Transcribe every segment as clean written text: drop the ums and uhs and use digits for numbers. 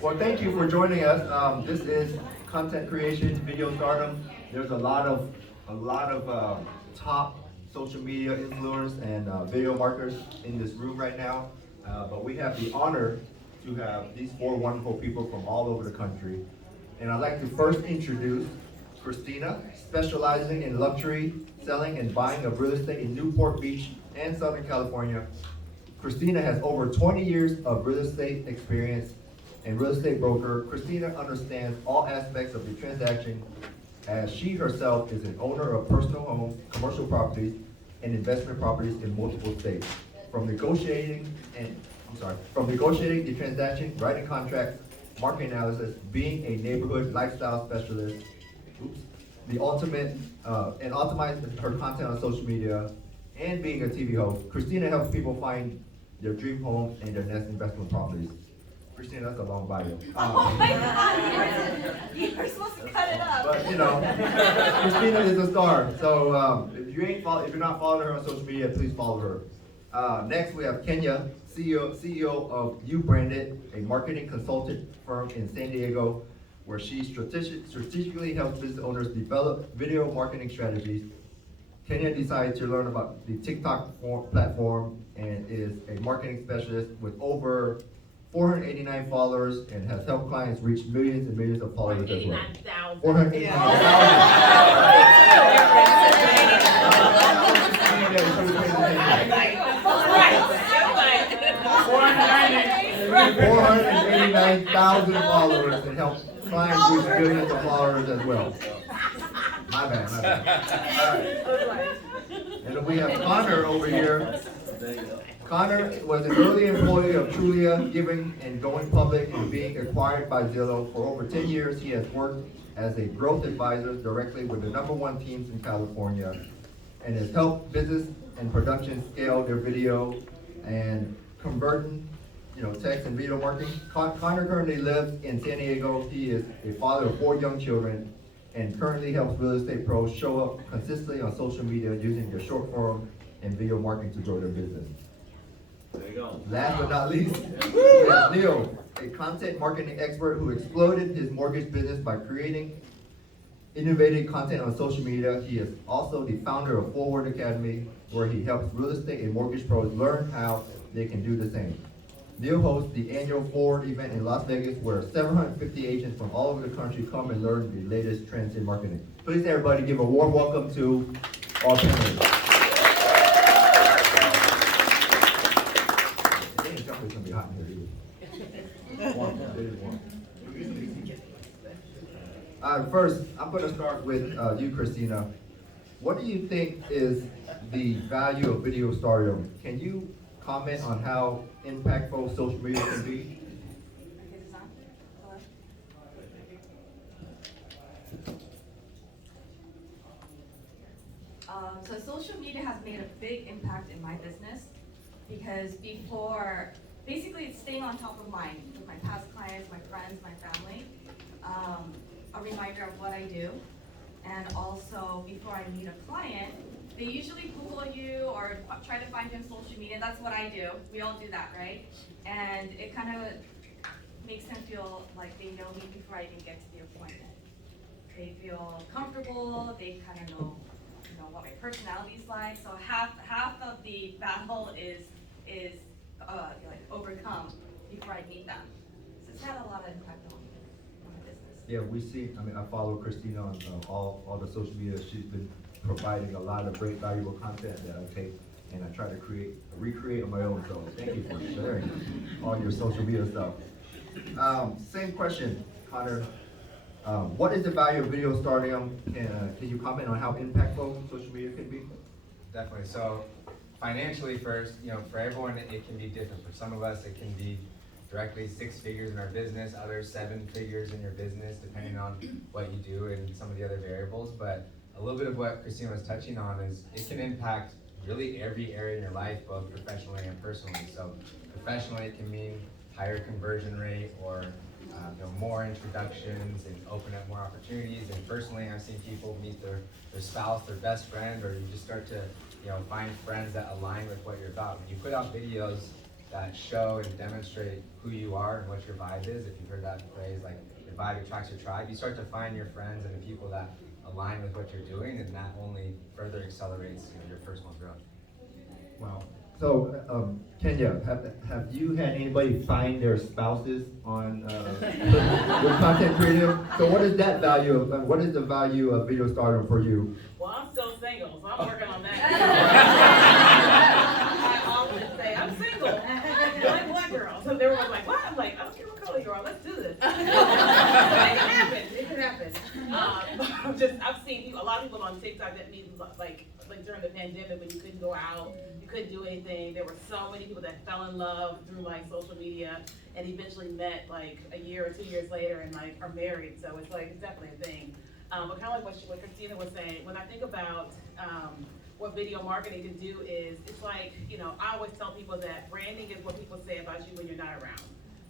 Well, thank you for joining us. This is content creation, video stardom. There's a lot of top social media influencers and video marketers in this room right now. But we have the honor to have these four wonderful people from all over the country. And I'd like to first introduce Christina, specializing in luxury selling and buying of real estate in Newport Beach and Southern California. Christina has over 20 years of real estate experience and real estate broker. Christina understands all aspects of the transaction as she herself is an owner of personal homes, commercial properties, and investment properties in multiple states. From negotiating the transaction, writing contracts, market analysis, being a neighborhood lifestyle specialist, the ultimate, and optimizing her content on social media, and being a TV host. Christina helps people find their dream home and their next investment properties. Christina, that's a long bio. Oh my God, you were supposed to cut it up. But you know, Christina is a star. So if you're not following her on social media, please follow her. Next, we have Keenya, CEO of You Branded, a marketing consultant firm in San Diego, where she strategically helps business owners develop video marketing strategies. Keenya decided to learn about the TikTok platform and is a marketing specialist with over 489 followers and has helped clients reach millions and millions of followers as well. 489,000 followers and help clients reach millions of followers as well. My bad. All right. And then we have Conor over here. Conor was an early employee of Trulia, giving and going public and being acquired by Zillow. For over 10 years, he has worked as a growth advisor directly with the #1 teams in California and has helped business and production scale their video and converting, text and video marketing. Conor currently lives in San Diego. He is a father of 4 young children and currently helps real estate pros show up consistently on social media using their short form and video marketing to grow their business. There you go. Last but not least, we have Neel, a content marketing expert who exploded his mortgage business by creating innovative content on social media. He is also the founder of Forward Academy, where he helps real estate and mortgage pros learn how they can do the same. Neel hosts the annual Forward event in Las Vegas, where 750 agents from all over the country come and learn the latest trends in marketing. Please, everybody, give a warm welcome to our panelists. It's gonna be hot in here. Warm. First, I'm gonna start with you, Christina. What do you think is the value of video stardom? Can you comment on how impactful social media can be? So social media has made a big impact in my business because before, basically it's staying on top of mind with my past clients, my friends, my family, a reminder of what I do. And also before I meet a client, they usually Google you or try to find you on social media. That's what I do. We all do that, right? And it kind of makes them feel like they know me before I even get to the appointment. They feel comfortable. They kind of know what my personality is like. So half of the battle is like overcome before I meet them. So it's had a lot of impact on my business. Yeah, I follow Christina on all the social media. She's been providing a lot of great valuable content that I take and I try to recreate on my own. So thank you for sharing all your social media stuff. Same question, Conor. What is the value of video stardom? Can you comment on how impactful social media can be? Definitely. So financially first, for everyone it can be different. For some of us it can be directly 6 figures in our business, others 7 figures in your business, depending on what you do and some of the other variables. But a little bit of what Christina was touching on is it can impact really every area in your life, both professionally and personally. So professionally it can mean higher conversion rate or more introductions and open up more opportunities. And personally, I've seen people meet their spouse, their best friend, or you just start to find friends that align with what you're about. When you put out videos that show and demonstrate who you are and what your vibe is. If you've heard that phrase, like your vibe attracts your tribe, you start to find your friends and the people that align with what you're doing, and that only further accelerates your personal growth. Wow. So, Keenya, have you had anybody find their spouses on your content creative? So what is that value of, what is the value of Video Stardom for you? Well, I'm still single, so I'm working on that. I often say, I'm single, young black girl. So everyone's like, what? I'm like, I don't care what color you are, let's do this. It can happen. I've seen a lot of people on TikTok that meet like during the pandemic when you couldn't go out, you couldn't do anything. There were so many people that fell in love through like social media and eventually met like a year or 2 years later and like are married. So it's like, it's definitely a thing. But kind of like what Christina was saying, when I think about what video marketing can do is, it's like, I always tell people that branding is what people say about you when you're not around,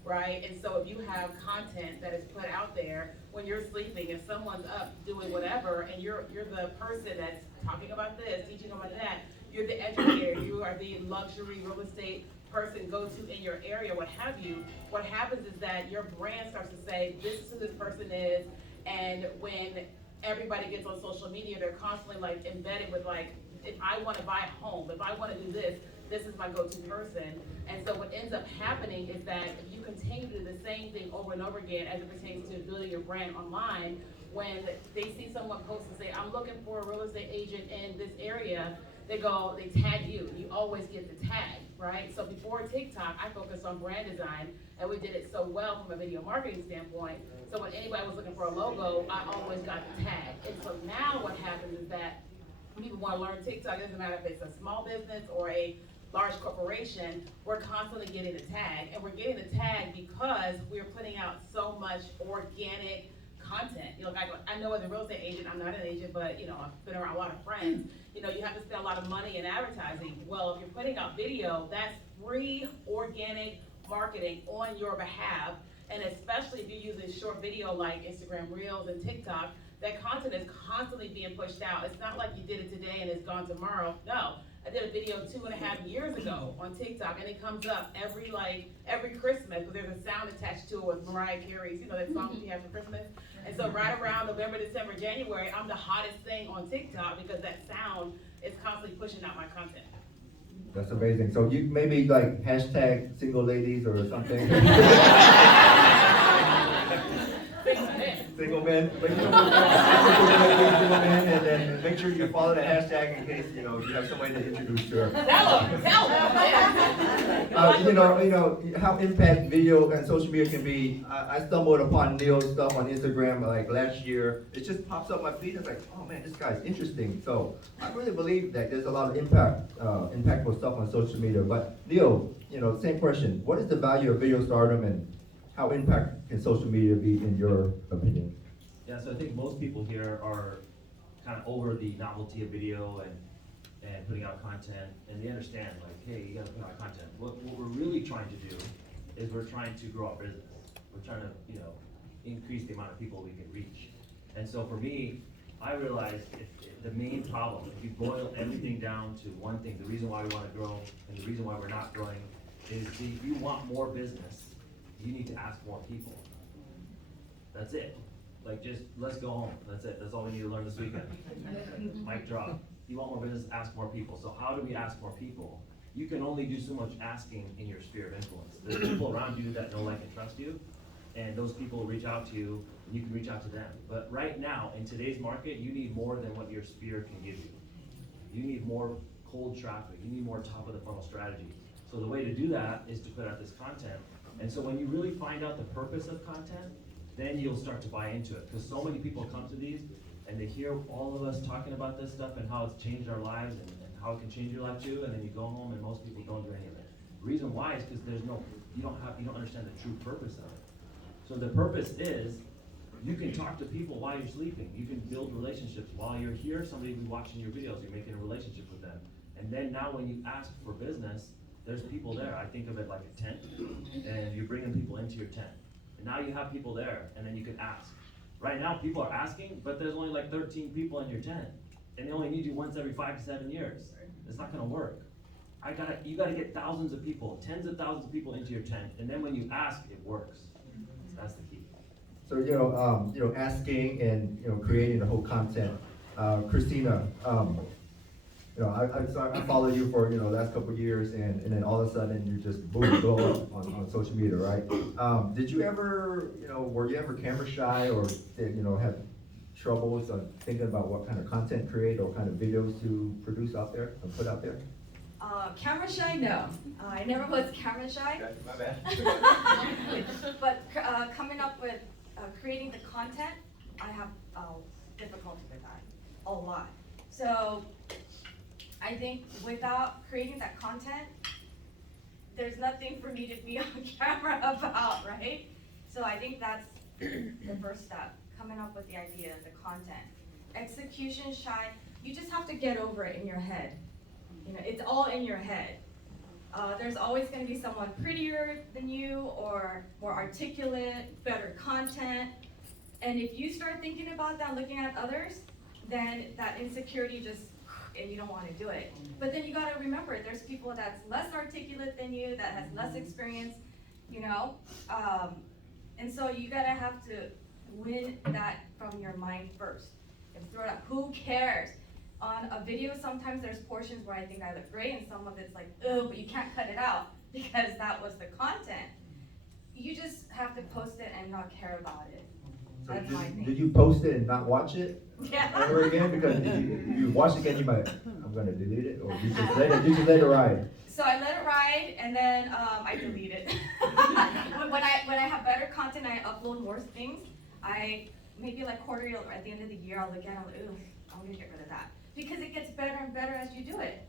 right? And so if you have content that is put out there when you're sleeping, if someone's up doing whatever, and you're the person that's talking about this, teaching about that, you're the educator, you are the luxury real estate person go-to in your area, what have you, what happens is that your brand starts to say, this is who this person is, and when everybody gets on social media, they're constantly like embedded with like, if I want to buy a home, if I want to do this, this is my go-to person. And so what ends up happening is that if you continue to do the same thing over and over again as it pertains to building your brand online, when they see someone post and say, I'm looking for a real estate agent in this area, they tag you. You always get the tag, right? So before TikTok, I focused on brand design, and we did it so well from a video marketing standpoint. So when anybody was looking for a logo, I always got the tag. And so now what happens is that when people want to learn TikTok, it doesn't matter if it's a small business or a large corporation, we're constantly getting the tag. And we're getting the tag because we're putting out so much organic content. I know as a real estate agent, I'm not an agent, but I've been around a lot of friends. You have to spend a lot of money in advertising. Well, if you're putting out video, that's free organic marketing on your behalf. And especially if you're using short video like Instagram Reels and TikTok, that content is constantly being pushed out. It's not like you did it today and it's gone tomorrow. No, I did a video 2.5 years ago on TikTok, and it comes up every Christmas, because there's a sound attached to it with Mariah Carey's, that song she has for Christmas. And so right around November, December, January, I'm the hottest thing on TikTok because that sound is constantly pushing out my content. That's amazing. So you maybe like hashtag single ladies or something. Single men. Single men, and then make sure you follow the hashtag in case you have somebody to introduce to her. Tell them. How impact video and social media can be. I stumbled upon Neel's stuff on Instagram like last year. It just pops up my feed. It's like, oh man, this guy's interesting. So I really believe that there's a lot of impactful stuff on social media. But Neel, same question. What is the value of video stardom, and how impact can social media be in your opinion? Yeah, so I think most people here are kind of over the novelty of video and putting out content, and they understand like, hey, you gotta put out content. What we're really trying to do is we're trying to grow our business. We're trying to, increase the amount of people we can reach. And so for me, I realized the main problem, if you boil everything down to one thing, the reason why we want to grow and the reason why we're not growing is if you want more business, you need to ask more people. That's it. Like, just let's go home. That's it. That's all we need to learn this weekend. Mic drop. You want more business, ask more people. So how do we ask more people? You can only do so much asking in your sphere of influence. There's people around you that know, like, and trust you, and those people will reach out to you, and you can reach out to them. But right now, in today's market, you need more than what your sphere can give you. You need more cold traffic. You need more top of the funnel strategy. So the way to do that is to put out this content. And so when you really find out the purpose of content, then you'll start to buy into it. Because so many people come to these and they hear all of us talking about this stuff and how it's changed our lives and how it can change your life too, and then you go home and most people don't do any of it. The reason why is because you don't understand the true purpose of it. So the purpose is you can talk to people while you're sleeping. You can build relationships while you're here. Somebody will be watching your videos. You're making a relationship with them. And then now when you ask for business, there's people there. I think of it like a tent, and you're bringing people into your tent. And now you have people there, and then you can ask. Right now, people are asking, but there's only like 13 people in your tent, and they only need you once every 5 to 7 years. It's not gonna work. you gotta get thousands of people, tens of thousands of people into your tent, and then when you ask, it works. That's the key. So, asking and, creating the whole content. Christina, I followed you for, the last couple of years, and then all of a sudden you just boom, blow up on social media, right? Did you ever, were you ever camera shy, or did, have troubles on thinking about what kind of content to create or what kind of videos to produce out there and put out there? Camera shy, no. I never was camera shy. Okay, my bad. But coming up with creating the content, I have difficulty with that, a lot. So I think without creating that content, there's nothing for me to be on camera about, right? So I think that's the first step, coming up with the idea, the content. Execution shy, you just have to get over it in your head. It's all in your head. There's always gonna be someone prettier than you, or more articulate, better content. And if you start thinking about that, looking at others, then that insecurity and you don't wanna do it. But then you gotta remember, there's people that's less articulate than you, that has less experience, and so you gotta have to win that from your mind first. And throw it out, who cares? On a video, sometimes there's portions where I think I look great, and some of it's like, oh, but you can't cut it out because that was the content. You just have to post it and not care about it. So That's my thing. did you post it and not watch it Yeah. ever again? Because if you watch it again, you might, I'm gonna delete it, or you just let it ride. So I let it ride, and then I delete it. when I have better content, I upload more things. Maybe like quarterly, or at the end of the year, I'll look at it, I'm like, ooh, I'm gonna get rid of that. Because it gets better and better as you do it.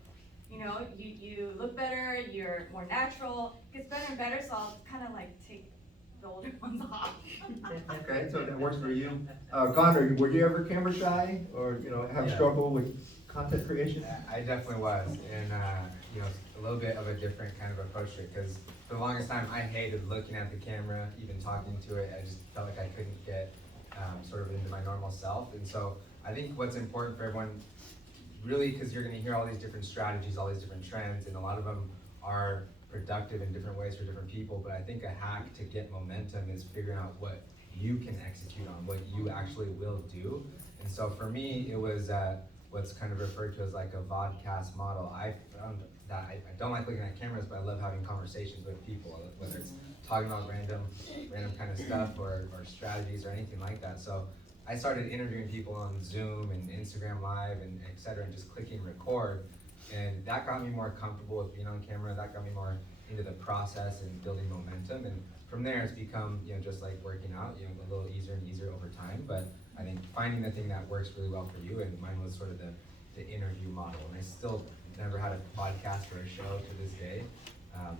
You look better, you're more natural, it gets better and better, so I'll kind of like take the older ones off. Okay, so that works for you. Conor, were you ever camera shy, or, have Yeah. struggle with content creation? I definitely was, and a little bit of a different kind of approach to it, because for the longest time I hated looking at the camera, even talking to it. I just felt like I couldn't get sort of into my normal self. And so I think what's important for everyone, really, because you're going to hear all these different strategies, all these different trends, and a lot of them are productive in different ways for different people. But I think a hack to get momentum is figuring out what you can execute on, what you actually will do. And so for me, it was what's kind of referred to as like a vodcast model. I found that I don't like looking at cameras, but I love having conversations with people, whether it's talking about random kind of stuff or strategies or anything like that. So I started interviewing people on Zoom and Instagram Live and et cetera, and just clicking record. And that got me more comfortable with being on camera. That got me more into the process and building momentum. And from there, it's become, just like working out, a little easier and easier over time. But I think finding the thing that works really well for you, and mine was sort of the interview model. And I still never had a podcast or a show to this day,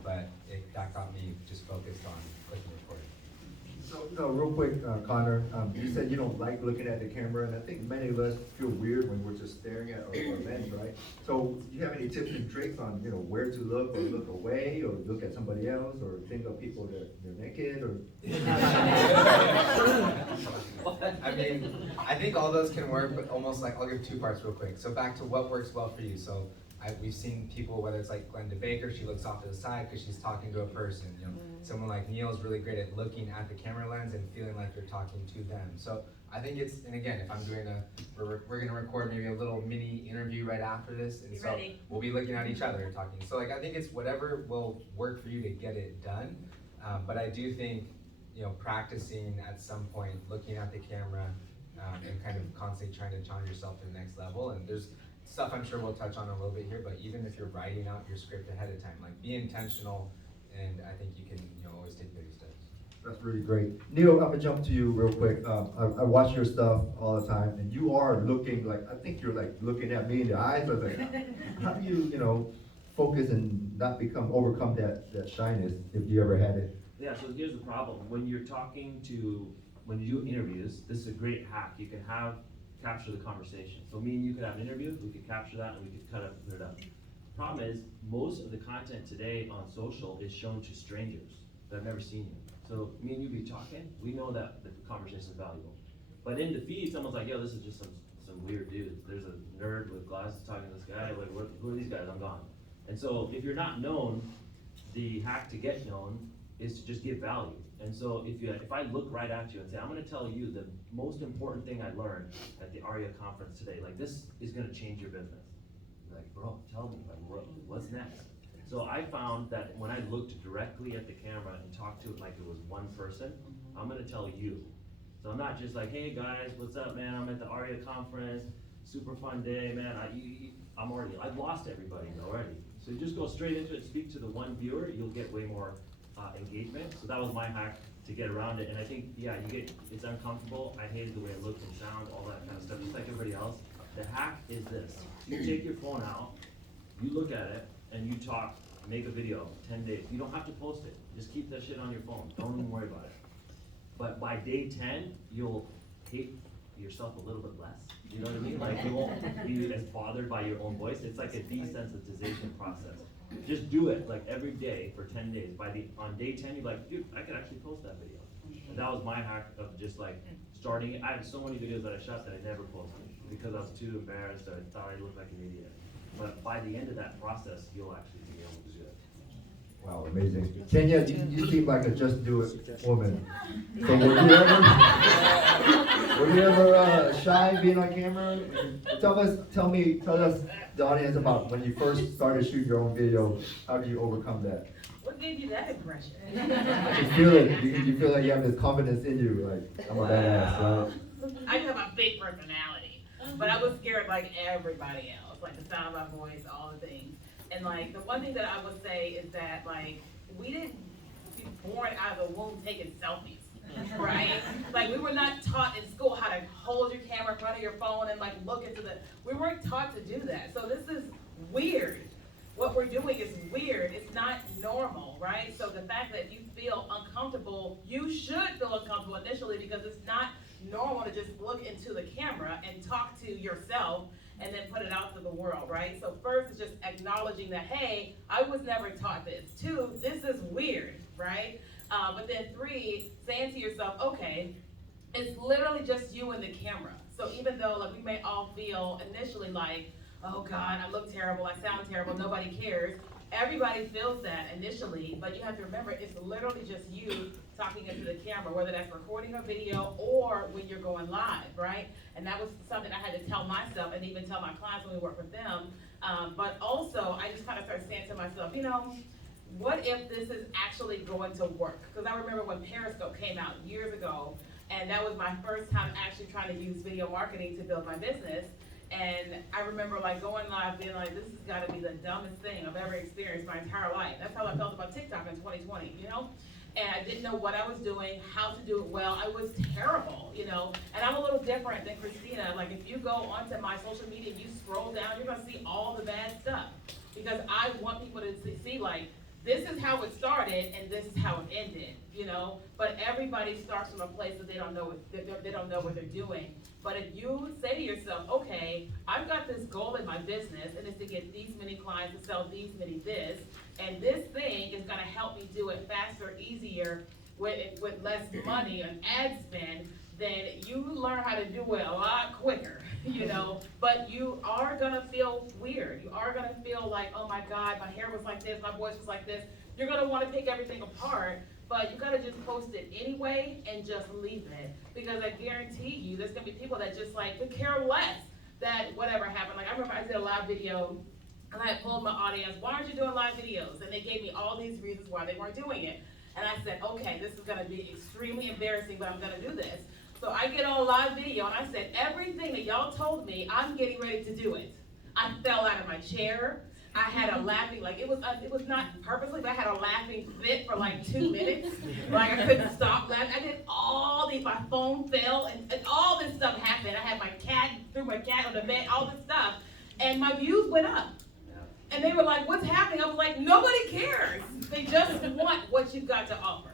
but that got me just focused on clicking record. So, real quick, Conor, you said you don't like looking at the camera, and I think many of us feel weird when we're just staring at our lens, right? So, do you have any tips and tricks on, where to look, or look away, or look at somebody else, or think of people that they're naked, or? I mean, I think all those can work, but almost like, I'll give two parts real quick. So back to what works well for you. So we've seen people, whether it's like Glenda Baker, she looks off to the side because she's talking to a person. Someone like Neel is really great at looking at the camera lens and feeling like you're talking to them. So I think and again, if I'm doing we're gonna record maybe a little mini interview right after this, and so we'll be looking at each other and talking. So I think it's whatever will work for you to get it done. But I do think, practicing at some point, looking at the camera, and kind of constantly trying to challenge yourself to the next level. And there's stuff I'm sure we'll touch on a little bit here, but even if you're writing out your script ahead of time, like be intentional, and I think you can, always take baby steps. That's really great. Neel, I'm gonna jump to you real quick. I watch your stuff all the time, and you are looking like, I think you're like looking at me in the eyes. I was like, how do you, focus and not overcome that shyness, if you ever had it? Yeah, so here's the problem. When you do interviews, this is a great hack. You can capture the conversation. So me and you could have an interview, we could capture that, and we could cut it and put it up. Problem is, most of the content today on social is shown to strangers that have never seen you. So me and you be talking, we know that the conversation is valuable. But in the feed, someone's like, yo, this is just some weird dude. There's a nerd with glasses talking to this guy. Like, who are these guys? I'm gone. And so if you're not known, the hack to get known is to just give value. And so if I look right at you and say, I'm gonna tell you the most important thing I learned at the AREAA conference today, like this is gonna change your business. You're like, bro, tell me, like, what's next? So I found that when I looked directly at the camera and talked to it like it was one person, I'm gonna tell you. So I'm not just like, hey guys, what's up, man? I'm at the AREAA conference, super fun day, man. I've lost everybody already. So you just go straight into it, speak to the one viewer, you'll get way more engagement. So that was my hack to get around it. And I think, yeah, it's uncomfortable. I hated the way it looked and sound, all that kind of stuff, just like everybody else. The hack is this: you take your phone out, you look at it, and you talk, make a video, 10 days. You don't have to post it. Just keep that shit on your phone. Don't even worry about it. But by day 10, you'll hate yourself a little bit less. You know what I mean? Like you won't be as bothered by your own voice. It's like a desensitization process. Just do it like every day for 10 days. On day 10, you're like, dude, I could actually post that video. And that was my hack of just like starting it. I had so many videos that I shot that I never posted because I was too embarrassed or I thought I looked like an idiot. But by the end of that process, you'll actually be able to do it. Wow, amazing. Keenya, you seem like a just do it woman. So were you ever shy being on camera? Tell us, the audience, about when you first started shooting your own video. How do you overcome that? What gave you that impression? You feel it. You feel like you have this confidence in you, like I'm a badass. Right? I have a big personality, but I was scared like everybody else, like the sound of my voice, all the things. And like the one thing that I would say is that like we didn't be born out of the womb taking selfies, right? Like we were not taught in school how to hold your camera in front of your phone and like look into we weren't taught to do that. So this is weird. What we're doing is weird. It's not normal, right? So the fact that you feel uncomfortable, you should feel uncomfortable initially because it's not normal to just look into the camera and talk to yourself and then put it out to the world, right? So first is just acknowledging that, hey, I was never taught this. 2, this is weird, right? But then 3, saying to yourself, okay, it's literally just you and the camera. So even though like we may all feel initially like, oh God, I look terrible, I sound terrible, nobody cares. Everybody feels that initially, but you have to remember it's literally just you talking into the camera, whether that's recording a video or when you're going live, right? And that was something I had to tell myself and even tell my clients when we work with them. But also, I just kind of started saying to myself, you know, what if this is actually going to work? Because I remember when Periscope came out years ago, and that was my first time actually trying to use video marketing to build my business. And I remember like going live being like, this has got to be the dumbest thing I've ever experienced my entire life. That's how I felt about TikTok in 2020, you know? And I didn't know what I was doing, how to do it well. I was terrible, you know? And I'm a little different than Christina. Like if you go onto my social media and you scroll down, you're gonna see all the bad stuff. Because I want people to see like, this is how it started and this is how it ended, you know? But everybody starts from a place that they don't know what they're doing. But if you say to yourself, okay, I've got this goal in my business and it's to get these many clients to sell these many this, and this thing is gonna help me do it faster, easier, with less money and ad spend, then you learn how to do it a lot quicker, you know? But you are gonna feel weird. You are gonna feel like, oh my God, my hair was like this, my voice was like this. You're gonna wanna pick everything apart, but you gotta just post it anyway and just leave it. Because I guarantee you, there's gonna be people that just like could care less that whatever happened. Like I remember I did a live video and I told my audience, why aren't you doing live videos? And they gave me all these reasons why they weren't doing it. And I said, okay, this is gonna be extremely embarrassing, but I'm gonna do this. So I get on live video and I said, everything that y'all told me, I'm getting ready to do it. I fell out of my chair. I had a laughing, like it was not purposely, but I had a laughing fit for like 2 minutes. Like I couldn't stop laughing. I did all these, my phone fell and all this stuff happened. I had my cat, threw my cat on the bed, all this stuff. And my views went up. And they were like, what's happening? I was like, nobody cares. They just want what you've got to offer.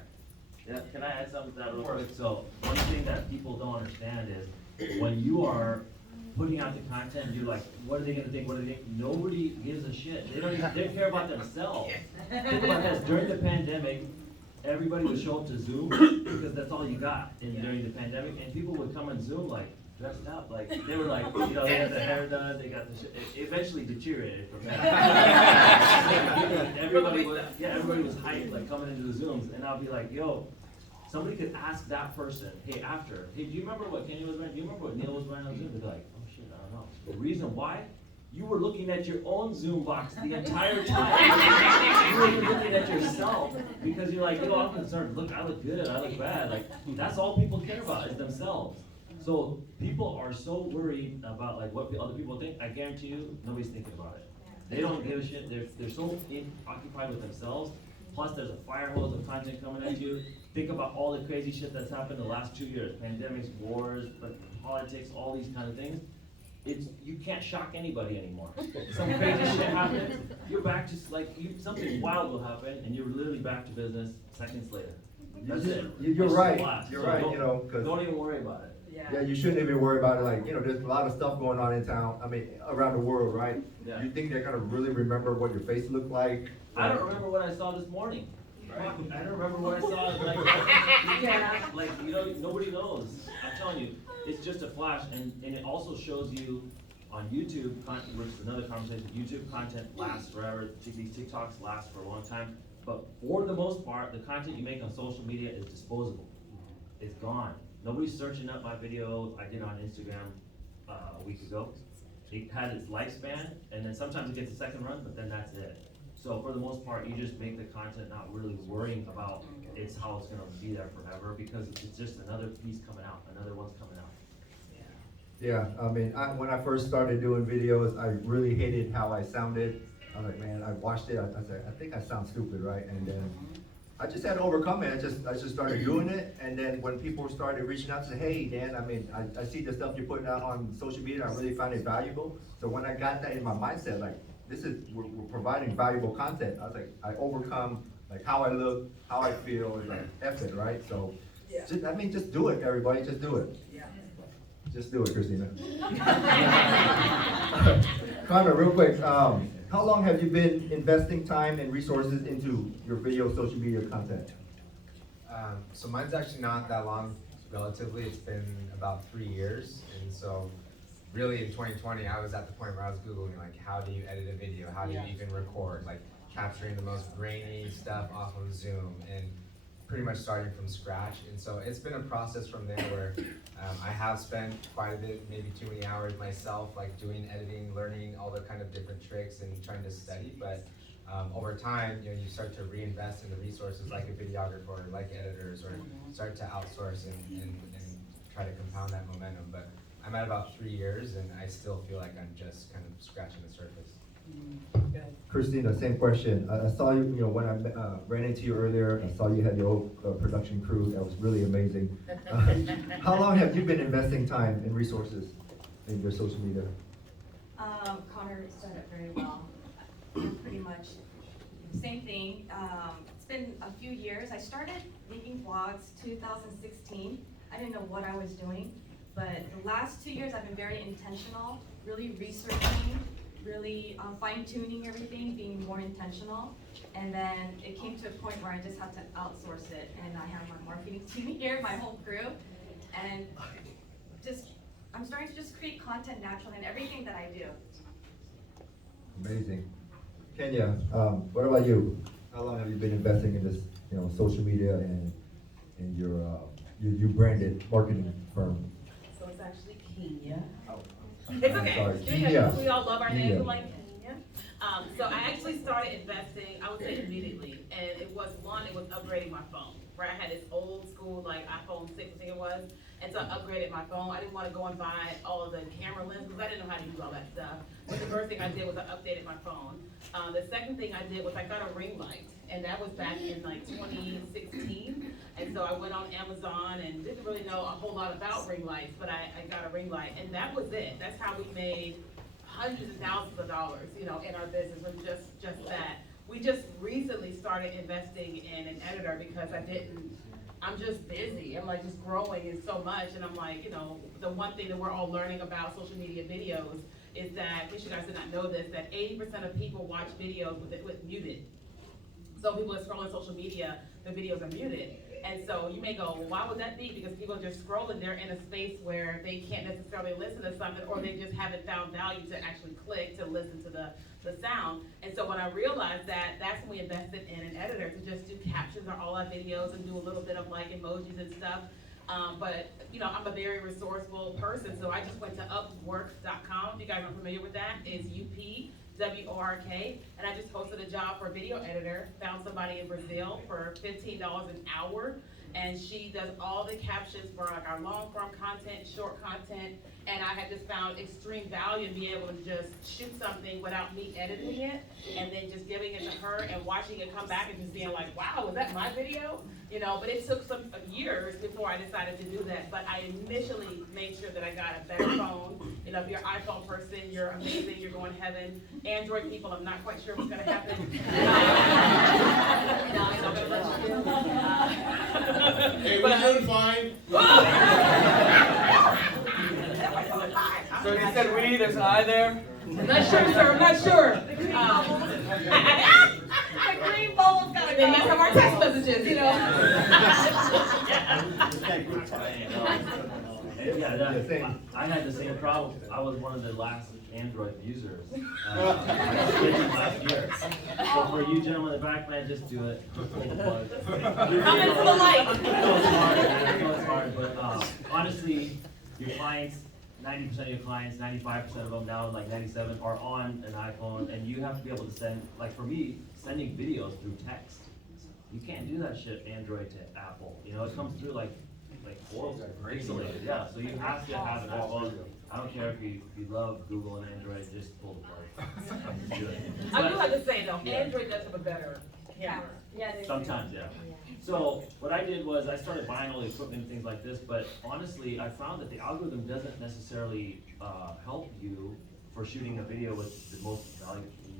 Yeah, can I add something to that real quick? So one thing that people don't understand is when you are putting out the content, you're like, what are they gonna think? What are they think? Nobody gives a shit. They care about themselves. Think about this, during the pandemic, everybody would show up to Zoom because that's all you got during the pandemic, and people would come on Zoom like, dressed up, like, they were like, you know, they had their hair done, they got the shit, it eventually deteriorated from that. Everybody was hyped, like, coming into the Zooms, and I'll be like, yo, somebody could ask that person, hey, after, hey, do you remember what Keenya was wearing? Do you remember what Neel was wearing on Zoom? They'd be like, oh shit, I don't know. The reason why? You were looking at your own Zoom box the entire time. You were looking at yourself because you're like, yo, I'm concerned. Look, I look good. I look bad. Like, that's all people care about is themselves. So people are so worried about like what other people think. I guarantee you, nobody's thinking about it. They don't give a shit. They're so occupied with themselves. Plus, there's a fire hose of content coming at you. Think about all the crazy shit that's happened the last 2 years: pandemics, wars, politics, all these kind of things. You can't shock anybody anymore. Some crazy shit happens, you're back to like, something wild will happen, and you're literally back to business seconds later. That's it. You're right, you're right, you know, cause. Don't even worry about it. Yeah, you shouldn't even worry about it, like, you know, there's a lot of stuff going on in town, I mean, around the world, right? Yeah. You think they're gonna really remember what your face looked like? I don't remember what I saw this morning. I don't remember what I saw, like, you know, nobody knows. I'm telling you, it's just a flash, and it also shows you on YouTube, which is another conversation, YouTube content lasts forever, these TikToks last for a long time, but for the most part, the content you make on social media is disposable. It's gone. Nobody's searching up my video I did on Instagram a week ago. It had its lifespan, and then sometimes it gets a second run, but then that's it. So for the most part, you just make the content not really worrying about how it's gonna be there forever, because it's just another piece coming out, another one's coming out. Yeah, I mean, when I first started doing videos, I really hated how I sounded. I was like, man, I watched it, I said, I think I sound stupid, right? And then I just had to overcome it. I just started doing it, and then when people started reaching out to say, hey, Dan, I mean, I see the stuff you're putting out on social media, I really find it valuable. So when I got that in my mindset, like, we're providing valuable content, I was like, I overcome like how I look, how I feel, and like, F it, right? So, just do it, everybody, just do it. Just do it, Christina. Conor, real quick, how long have you been investing time and resources into your video social media content? So mine's actually not that long, relatively. It's been about 3 years, and so really in 2020, I was at the point where I was Googling, like, how do you edit a video? How do you even record? Like, capturing the most grainy stuff off of Zoom, and pretty much starting from scratch. And so it's been a process from there where I have spent quite a bit, maybe too many hours myself, like doing editing, learning all the kind of different tricks and trying to study. But over time, you know, you start to reinvest in the resources like a videographer, or like editors, or start to outsource and try to compound that momentum. But I'm at about 3 years, and I still feel like I'm just kind of scratching the surface. Christina, same question. I saw you, you know, when I ran into you earlier, I saw you had your own production crew. That was really amazing. How long have you been investing time and resources in your social media? Conor said it very well. Pretty much same thing. It's been a few years. I started making vlogs 2016. I didn't know what I was doing, but the last 2 years I've been very intentional, really researching, really fine-tuning everything, being more intentional. And then it came to a point where I just had to outsource it, and I have my marketing team here, my whole crew, and I'm starting to just create content naturally in everything that I do. Amazing. Keenya, what about you? How long have you been investing in this, you know, social media and your branded marketing firm? So it's actually Keenya. Oh. It's okay. Sorry, Keenya. We all love our names. Keenya. We like Keenya. So I actually started investing, I would say immediately, and it was upgrading my phone. Right, I had this old school like iPhone 6, I think it was, and so I upgraded my phone. I didn't want to go and buy all of the camera lenses because I didn't know how to use all that stuff. But the first thing I did was I updated my phone. The second thing I did was I got a ring light, and that was back in like 2016. And so I went on Amazon and didn't really know a whole lot about ring lights, but I got a ring light, and that was it. That's how we made hundreds of thousands of dollars, you know, in our business, and just that. We just recently started investing in an editor because I'm just busy. I'm like just growing in so much, and I'm like, you know, the one thing that we're all learning about social media videos is that, in case you guys did not know this, that 80% of people watch videos with muted. So people are scrolling social media, the videos are muted. And so you may go, well, why would that be? Because people are just scrolling, they're in a space where they can't necessarily listen to something, or they just haven't found value to actually click to listen to the sound. And so when I realized that, that's when we invested in an editor to just do captions on all our videos and do a little bit of like emojis and stuff. But you know, I'm a very resourceful person, so I just went to upwork.com. If you guys are familiar with that, it's UPWORK, and I just posted a job for a video editor. Found somebody in Brazil for $15 an hour, and she does all the captions for like our long form content, short content, and I had just found extreme value in being able to just shoot something without me editing it, and then just giving it to her and watching it come back and just being like, wow, was that my video? You know, but it took some years before I decided to do that. But I initially made sure that I got a better phone. You know, if you're an iPhone person, you're amazing, you're going to heaven. Android people, I'm not quite sure what's going to happen. Hey, we're doing fine. So you said we, there's an I there? I'm not sure, sir, I'm not sure. The green bowl's gotta They mess up our go. text messages, you know? I had the same problem. I was one of the last Android users. Last year. So for you gentlemen in the back, man, just do it. Pull the plug. Come into the light. I know it's hard, man. I know it's hard, but honestly, your clients, 90% of your clients, 95% of them now, like 97, are on an iPhone, and you have to be able to send, like for me, sending videos through text. You can't do that shit Android to Apple. You know, it comes through like pixelated. Yeah, so you have to have it all on. I don't care if you love Google and Android, just pull the plug. Do it. I do have to say though, Android does have a better camera. Sometimes, yeah. So what I did was I started buying all the equipment and things like this, but honestly, I found that the algorithm doesn't necessarily help you for shooting a video with the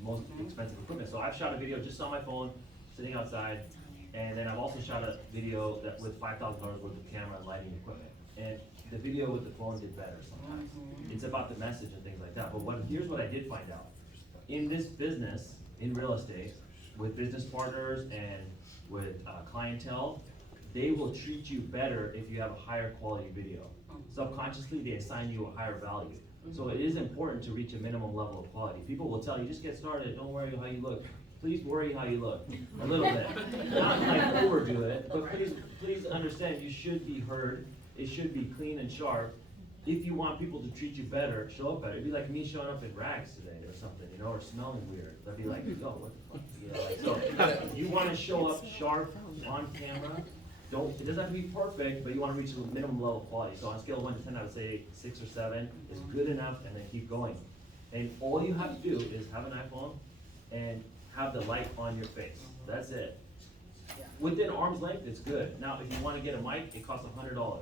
most expensive equipment. So I've shot a video just on my phone, sitting outside, and then I've also shot a video that with $5,000 worth of camera and lighting equipment. And the video with the phone did better sometimes. It's about the message and things like that. But here's what I did find out. In this business, in real estate, with business partners and with clientele, they will treat you better if you have a higher quality video. Subconsciously, they assign you a higher value. So it is important to reach a minimum level of quality. People will tell you, just get started, don't worry how you look. Please worry how you look, a little bit. Not like overdo it, but please understand, you should be heard. It should be clean and sharp. If you want people to treat you better, show up better. It'd be like me showing up in rags today or something, you know, or smelling weird. That'd be like, yo, what the fuck? You know, like, so you want to show up sharp on camera. It doesn't have to be perfect, but you want to reach a minimum level of quality. So on a scale of 1 to 10, I would say 6 or 7 is good enough, and then keep going. And all you have to do is have an iPhone and have the light on your face. That's it. Within arm's length, it's good. Now, if you want to get a mic, it costs $100.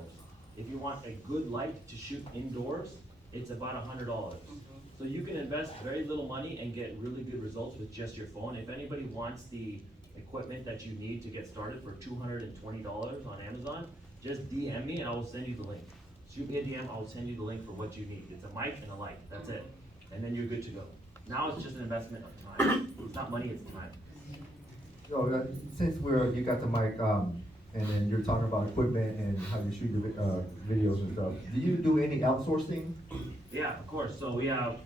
If you want a good light to shoot indoors, it's about $100. So you can invest very little money and get really good results with just your phone. If anybody wants the equipment that you need to get started for $220 on Amazon, just DM me and I will send you the link. Shoot me a DM, I will send you the link for what you need. It's a mic and a light, that's it. And then you're good to go. Now it's just an investment of time. It's not money, it's time. So, since you got the mic, and then you're talking about equipment and how you shoot your videos and stuff, do you do any outsourcing? Yeah, of course. So we have,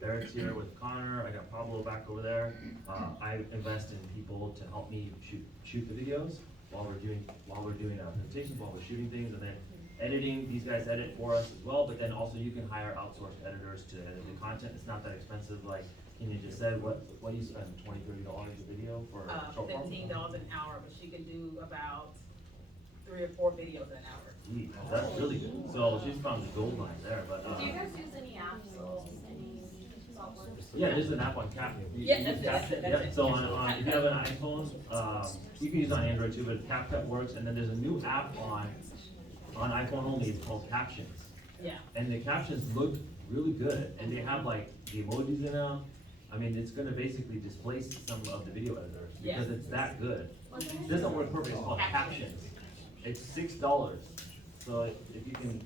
Barrett's here with Conor. I got Pablo back over there. I invest in people to help me shoot the videos while we're doing presentations, while we're shooting things, and then editing. These guys edit for us as well. But then also you can hire outsourced editors to edit the content. It's not that expensive, like Keenya just said. What do you spend? $20-$30 a video for short form? $15 an hour, but she can do about 3 or 4 videos an hour. Gee, that's really good. So she's found the gold line there. But Do you guys use any apps or any software? yeah, there's an app on Cap. Yeah, that's it. So if you have an iPhone, you can use it on Android too, but CapCut works. And then there's a new app on iPhone only. It's called Captions. Yeah. And the captions look really good, and they have like the emojis in them. It's gonna basically displace some of the video editors because it's that good. It doesn't work perfect. It's called Captions. It's $6. So if you can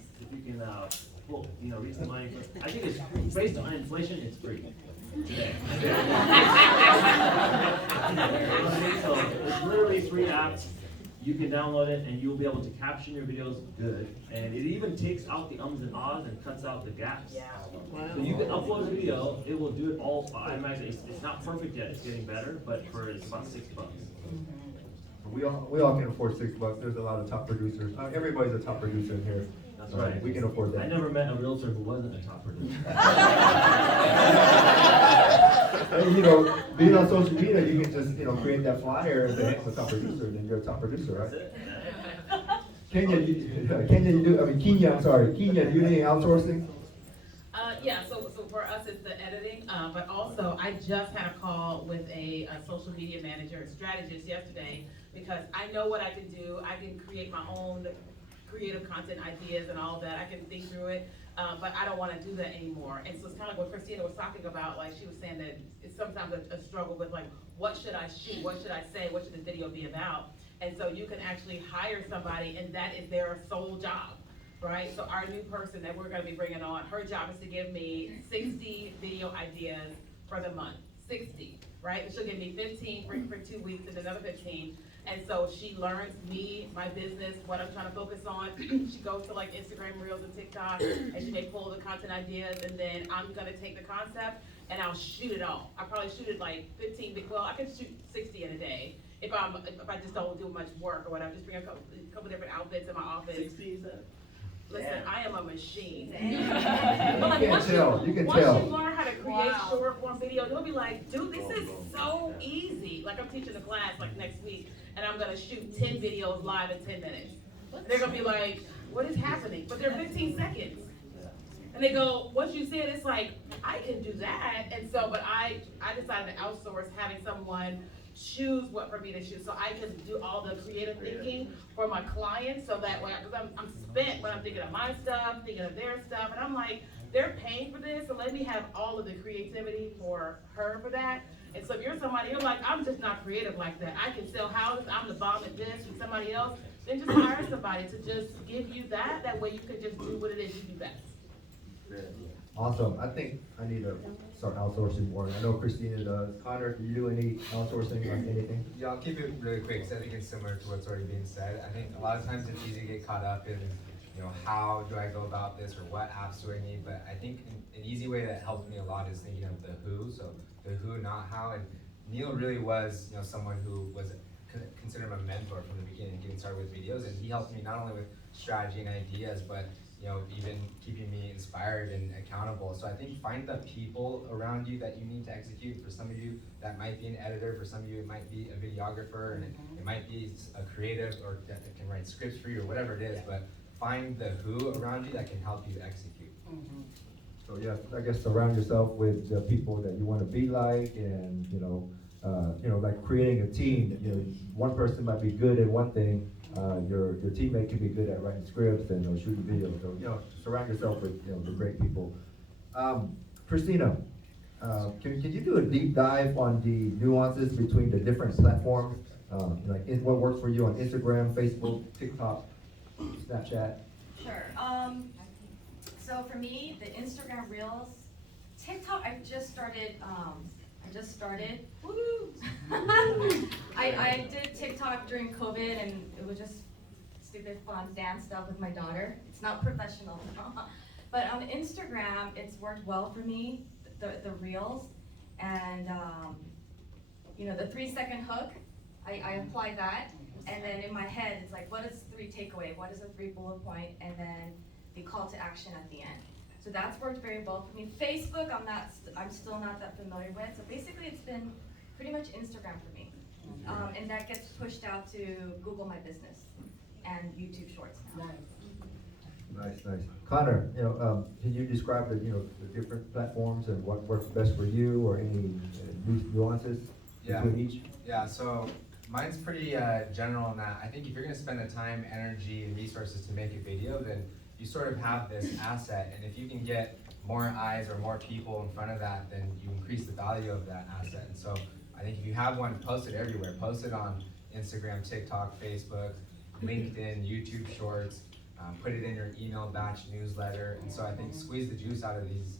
reach the money, I think it's based on inflation. It's free today. So it's literally free apps. you can download it and you'll be able to caption your videos good. And it even takes out the ums and ahs and cuts out the gaps. Yeah. So you can upload a video, it will do it all. I imagine it's not perfect yet, it's getting better, but it's about $6. We all can afford $6. There's a lot of top producers. Everybody's a top producer in here. That's right. We can afford that. I never met a realtor who wasn't a top producer. And, you know, being on social media, you can just, you know, create that flyer and say, hey, I'm a top producer, and then you're a top producer, right? That's it. Keenya, I'm sorry. Keenya, do you do any outsourcing? Yeah, so for us, it's the editing, but also I just had a call with a social media manager, strategist yesterday, because I know what I can do. I can create my own creative content ideas and all of that. I can think through it, but I don't want to do that anymore. And so it's kind of like what Christina was talking about, like she was saying that it's sometimes a struggle with like, what should I shoot? What should I say? What should the video be about? And so you can actually hire somebody and that is their sole job. Right, so our new person that we're gonna be bringing on, her job is to give me 60 video ideas for the month, 60, right? And she'll give me 15 for 2 weeks and another 15. And so she learns me, my business, what I'm trying to focus on. She goes to like Instagram Reels and TikTok, and she may pull the content ideas, and then I'm gonna take the concept and I'll shoot it all. I probably shoot it like 15, well, I can shoot 60 in a day. If I just don't do much work or whatever, just bring a couple different outfits in my office. 60, is that? Listen, I am a machine. You can tell. Once you learn how to create short form videos, you'll be like, dude, this is so easy. Like I'm teaching a class like next week, and I'm gonna shoot 10 videos live in 10 minutes. And they're gonna be like, what is happening? But they're 15 seconds. And they go, what you said, it's like, I can do that. And so, but I decided to outsource having someone choose what for me to shoot, so I can do all the creative thinking for my clients, so that way, because I'm spent when I'm thinking of my stuff, thinking of their stuff, and I'm like, they're paying for this, so let me have all of the creativity for her for that. And so if you're somebody, you're like, I'm just not creative like that, I can sell houses, I'm the bomb at this, and somebody else, then just hire somebody to just give you that way you can just do what it is you do best. Awesome. I think I need to start outsourcing more. I know Christina does. Conor, do you do any outsourcing or anything? Yeah, I'll keep it really quick, because I think it's similar to what's already being said. I think a lot of times it's easy to get caught up in, you know, how do I go about this, or what apps do I need, but I think an easy way that helps me a lot is thinking of the who, so the who, not how, and Neel really was, you know, someone who was considered a mentor from the beginning, getting started with videos, and he helped me not only with strategy and ideas, but you know, even keeping me inspired and accountable. So I think find the people around you that you need to execute. For some of you, that might be an editor. For some of you, it might be a videographer, and it might be a creative or that can write scripts for you or whatever it is. But find the who around you that can help you execute. So yes, I guess surround yourself with the people that you want to be like, and you know, like creating a team. You know, one person might be good at one thing. Your teammate can be good at writing scripts and shooting videos. So you know, surround yourself with the great people. Christina, can you do a deep dive on the nuances between the different platforms? Like what works for you on Instagram, Facebook, TikTok, Snapchat? Sure. So for me, the Instagram Reels, TikTok, I just started. Woo! I did TikTok during COVID, and it was just stupid fun dance stuff with my daughter. It's not professional, but on Instagram, it's worked well for me. The Reels, and the 3-second hook. I apply that, and then in my head, it's like, what is 3 takeaway? What is a 3 bullet point? And then the call to action at the end. So that's worked very well for me. Facebook, I'm still not that familiar with. So basically, it's been pretty much Instagram for me, and that gets pushed out to Google My Business and YouTube Shorts now. Nice. Conor, can you describe the different platforms and what works best for you, or any nuances between each? Yeah. So mine's pretty general in that I think if you're going to spend the time, energy, and resources to make a video, then you sort of have this asset, and if you can get more eyes or more people in front of that, then you increase the value of that asset. And so I think if you have one, post it everywhere. Post it on Instagram, TikTok, Facebook, LinkedIn, YouTube Shorts. Put it in your email batch newsletter. And so I think squeeze the juice out of these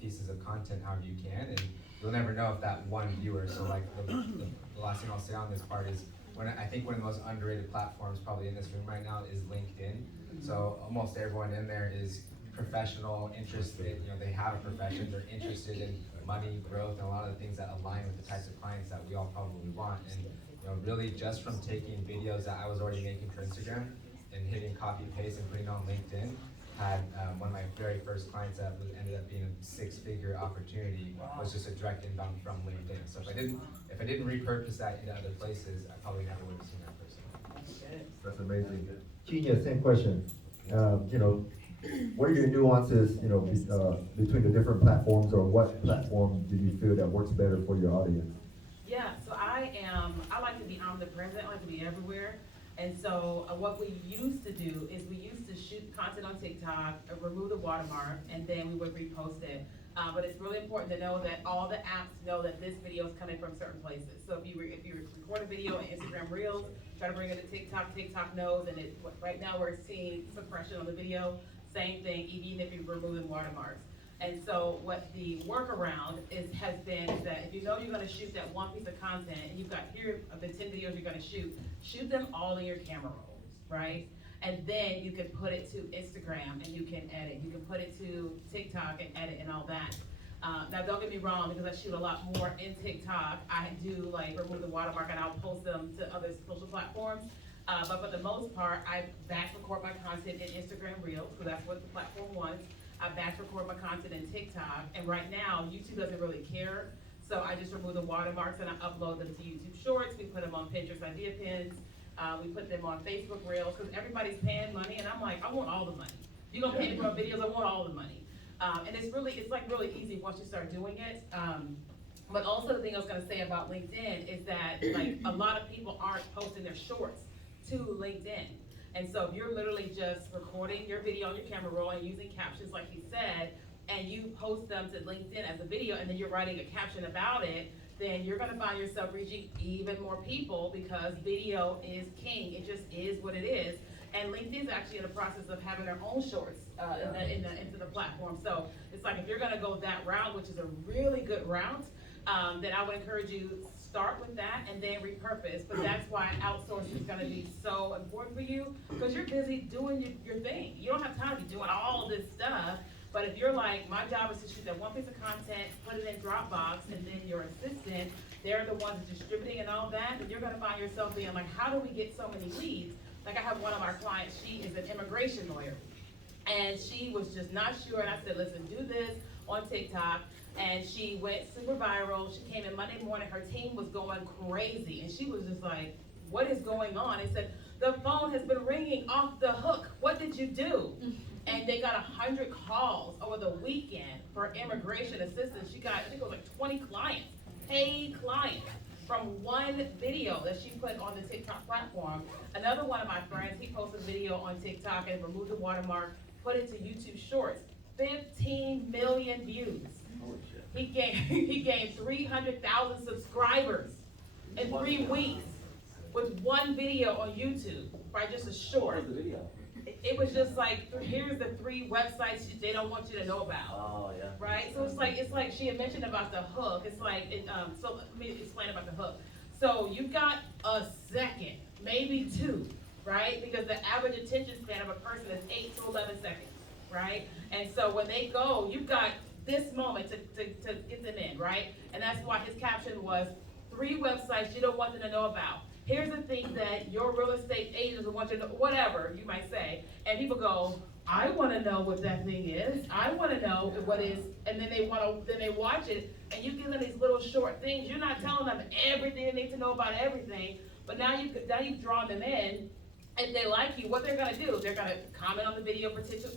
pieces of content however you can, and you'll never know if that one viewer. So like the last thing I'll say on this part is I think one of the most underrated platforms probably in this room right now is LinkedIn. So almost everyone in there is professional, interested, they have a profession, they're interested in money, growth, and a lot of the things that align with the types of clients that we all probably want. And really just from taking videos that I was already making for Instagram and hitting copy paste and putting on LinkedIn, had one of my very first clients that ended up being a 6-figure opportunity was just a direct inbound from LinkedIn. So if I didn't repurpose that into other places, I probably never would have seen that person. That's amazing. Keenya, same question. What are your nuances, between the different platforms, or what platform do you feel that works better for your audience? Yeah, so I like to be omnipresent, I like to be everywhere. And so what we used to do is we used to shoot content on TikTok, remove the watermark, and then we would repost it. But it's really important to know that all the apps know that this video is coming from certain places. So if you record a video on Instagram Reels, try to bring it to TikTok, TikTok knows, and right now we're seeing suppression on the video. Same thing, even if you're removing watermarks. And so what the workaround has been is that if you know you're gonna shoot that one piece of content, and you've got here of the 10 videos you're gonna shoot them all in your camera roll, right? And then you can put it to Instagram and you can edit. You can put it to TikTok and edit and all that. Now don't get me wrong, because I shoot a lot more in TikTok, I do like remove the watermark and I'll post them to other social platforms. But for the most part, I batch record my content in Instagram Reels, because that's what the platform wants. I batch record my content in TikTok, and right now, YouTube doesn't really care. So I just remove the watermarks and I upload them to YouTube Shorts. We put them on Pinterest Idea Pins. We put them on Facebook Reels, because everybody's paying money, and I'm like, I want all the money. If you're gonna pay me for my videos, I want all the money. And it's like really easy once you start doing it. But also the thing I was gonna say about LinkedIn is that like a lot of people aren't posting their shorts to LinkedIn. And so if you're literally just recording your video on your camera roll and using captions like he said, and you post them to LinkedIn as a video, and then you're writing a caption about it, then you're gonna find yourself reaching even more people, because video is king. It just is what it is. And LinkedIn's actually in the process of having their own shorts into the platform. So it's like, if you're gonna go that route, which is a really good route, then I would encourage you, start with that and then repurpose. But that's why outsourcing is gonna be so important for you, because you're busy doing your thing. You don't have time to be doing all this stuff. But if you're like, my job is to shoot that one piece of content, put it in Dropbox, and then your assistant, they're the ones distributing and all that, then you're gonna find yourself being like, how do we get so many leads? Like I have one of our clients, she is an immigration lawyer. And she was just not sure, and I said, listen, do this on TikTok. And she went super viral. She came in Monday morning, her team was going crazy. And she was just like, what is going on? They said, the phone has been ringing off the hook. What did you do? And they got 100 calls over the weekend for immigration assistance. She got, I think it was like 20 clients, paid clients, from one video that she put on the TikTok platform. Another one of my friends, he posted a video on TikTok and removed the watermark, put it to YouTube Shorts, 15 million views. He gained 300,000 subscribers in 3 weeks with one video on YouTube, by just a short. It was just like, here's the 3 websites they don't want you to know about. Oh, yeah. Right? So it's like she had mentioned about the hook. It's like, so let me explain about the hook. So you've got a second, maybe 2, right? Because the average attention span of a person is 8 to 11 seconds, right? And so when they go, you've got this moment to get them in, right? And that's why his caption was, 3 websites you don't want them to know about. Here's the thing that your real estate agents will want you to know, whatever you might say. And people go, I want to know what that thing is. I want to know what is, and then they watch it, and you give them these little short things. You're not telling them everything they need to know about everything, but now you've drawn them in. If they like you, what they're gonna do, they're gonna comment on the video potentially,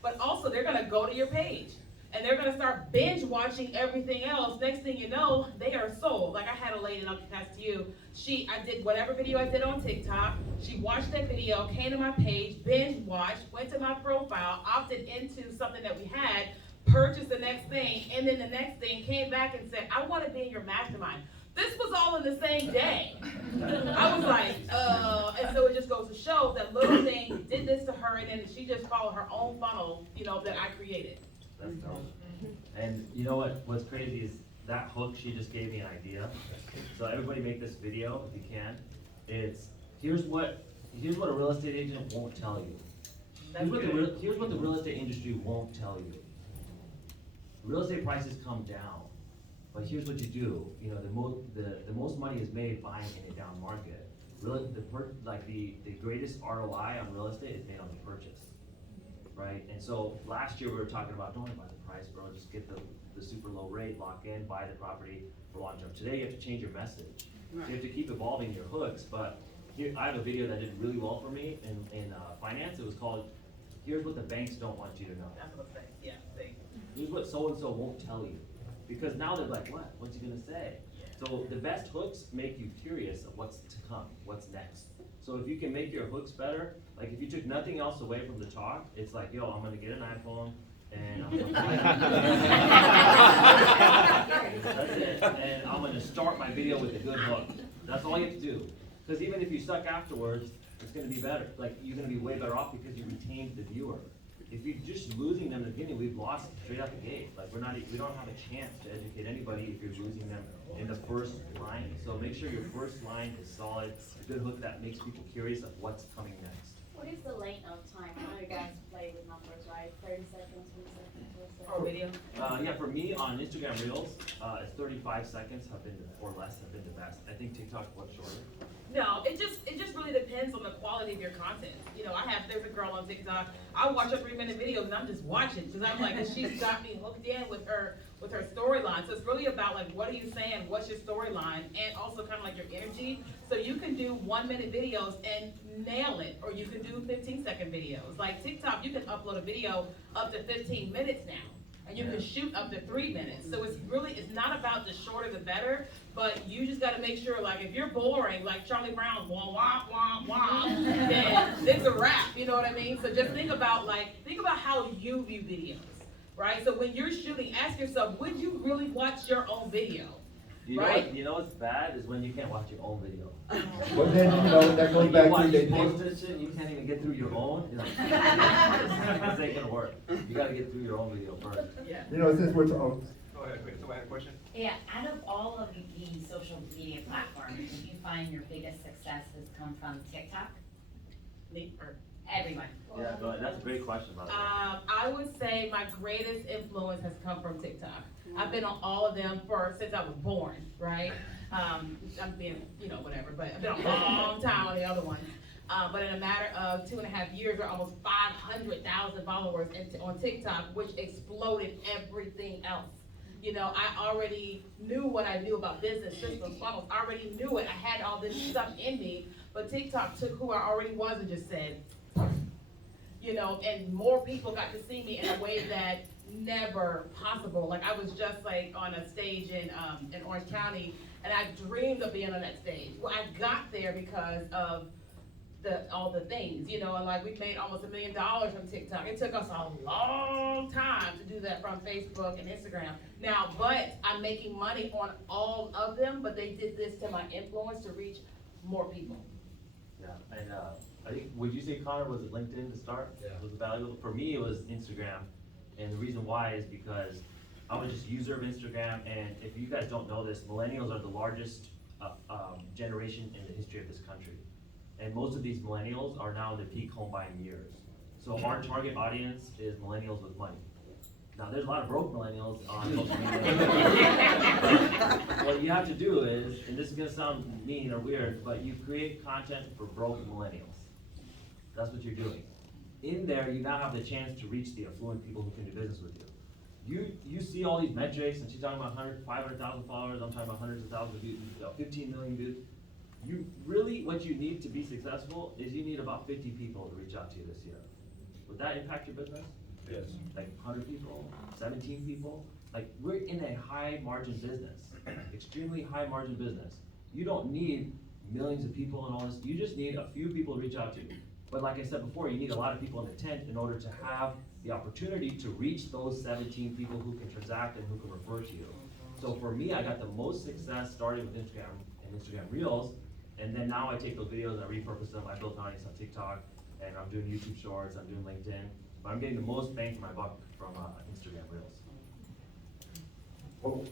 but also they're gonna go to your page. And they're gonna start binge watching everything else. Next thing you know, they are sold. Like I had a lady, and I'll pass to you. I did whatever video I did on TikTok. She watched that video, came to my page, binge watched, went to my profile, opted into something that we had, purchased the next thing, and then the next thing came back and said, I wanna be in your mastermind. This was all in the same day. I was like, and so it just goes to show that little thing did this to her, and then she just followed her own funnel, that I created. That's dope. And you know what's crazy is that hook she just gave me an idea. So everybody make this video if you can. It's, here's what a real estate agent won't tell you. Here's what the real estate industry won't tell you. Real estate prices come down, but here's what you do. You know, the most money is made buying in a down market. The greatest ROI on real estate is made on the purchase, right? And so last year we were talking about, don't worry about the price, bro. Just get the super low rate, lock in, buy the property for long term. Today you have to change your message. So you have to keep evolving your hooks. But here, I have a video that did really well for me in finance. It was called, here's what the banks don't want you to know. That's what I'm saying, yeah, see. Here's what so-and-so won't tell you. Because now they're like, what? What's he gonna say? So the best hooks make you curious of what's to come, what's next. So if you can make your hooks better, like if you took nothing else away from the talk, it's like, yo, I'm gonna get an iPhone and I'm gonna that's it. And I'm gonna start my video with a good hook. That's all you have to do. Because even if you suck afterwards, it's gonna be better. Like you're gonna be way better off because you retained the viewer. If you're just losing them in the beginning, we've lost straight out the gate. Like we don't have a chance to educate anybody if you're losing them in the first line. So make sure your first line is solid, a good hook that makes people curious of what's coming next. What is the length of time? I know you guys play with numbers, right? 30 seconds, 20 seconds, or so. Or video. Yeah, for me on Instagram Reels, it's 35 seconds or less have been the best. I think TikTok was shorter. No, it just really depends on the quality of your content. You know, there's a girl on TikTok, I watch her 3-minute videos and I'm just watching, because I'm like, she's got me hooked in with her storyline. So it's really about like, what are you saying, what's your storyline, and also kind of like your energy. So you can do 1-minute videos and nail it, or you can do 15-second videos. Like TikTok, you can upload a video up to 15 minutes now. And you can shoot up to 3 minutes. So it's not about the shorter the better, but you just gotta make sure, like, if you're boring, like Charlie Brown's wah, wah, wah, wah, then it's a wrap, you know what I mean? So just think about how you view videos, right? So when you're shooting, ask yourself, would you really watch your own video? You know what's bad is when you can't watch your own video. Well, then, that goes back to you the post this shit, you can't even get through your own. You're like, this ain't gonna work. You gotta get through your own video first. Yeah. Since we're talking. Go ahead, wait, somebody had a question? Yeah, out of all of the social media platforms, do you find your biggest success has come from TikTok? Everyone. Yeah, go ahead. That's a great question, by the way. I would say my greatest influence has come from TikTok. I've been on all of them since I was born, right? I'm being, whatever, but I've been a long time on the other ones. But in a matter of 2.5 years, there are almost 500,000 followers on TikTok, which exploded everything else. I already knew what I knew about business systems, funnels, I already knew it. I had all this stuff in me, but TikTok took who I already was and just said, and more people got to see me in a way that never possible. Like I was just like on a stage in Orange County, and I dreamed of being on that stage. Well, I got there because of all the things, and like we made almost $1 million from TikTok. It took us a long time to do that from Facebook and Instagram. Now, but I'm making money on all of them, but they did this to my influence to reach more people. Yeah, and I think, would you say, Conor, was it LinkedIn to start? Yeah. Was it valuable? For me, it was Instagram. And the reason why is because I'm just user of Instagram, and if you guys don't know this, millennials are the largest generation in the history of this country. And most of these millennials are now in their peak home buying years. So our target audience is millennials with money. Now, there's a lot of broke millennials on social media. What you have to do is, and this is gonna sound mean or weird, but you create content for broke millennials. That's what you're doing. In there, you now have the chance to reach the affluent people who can do business with you. You see all these metrics, and she's talking about 500,000 followers, I'm talking about hundreds of thousands of views, 15 million views. What you need to be successful is you need about 50 people to reach out to you this year. Would that impact your business? Yes. Like 100 people, 17 people? Like, we're in a high margin business, extremely high margin business. You don't need millions of people and all this, you just need a few people to reach out to you. But like I said before, you need a lot of people in the tent in order to have the opportunity to reach those 17 people who can transact and who can refer to you. So for me, I got the most success starting with Instagram and Instagram Reels, and then now I take those videos and I repurpose them. I built an audience on TikTok, and I'm doing YouTube Shorts, I'm doing LinkedIn, but I'm getting the most bang for my buck from Instagram Reels. Well,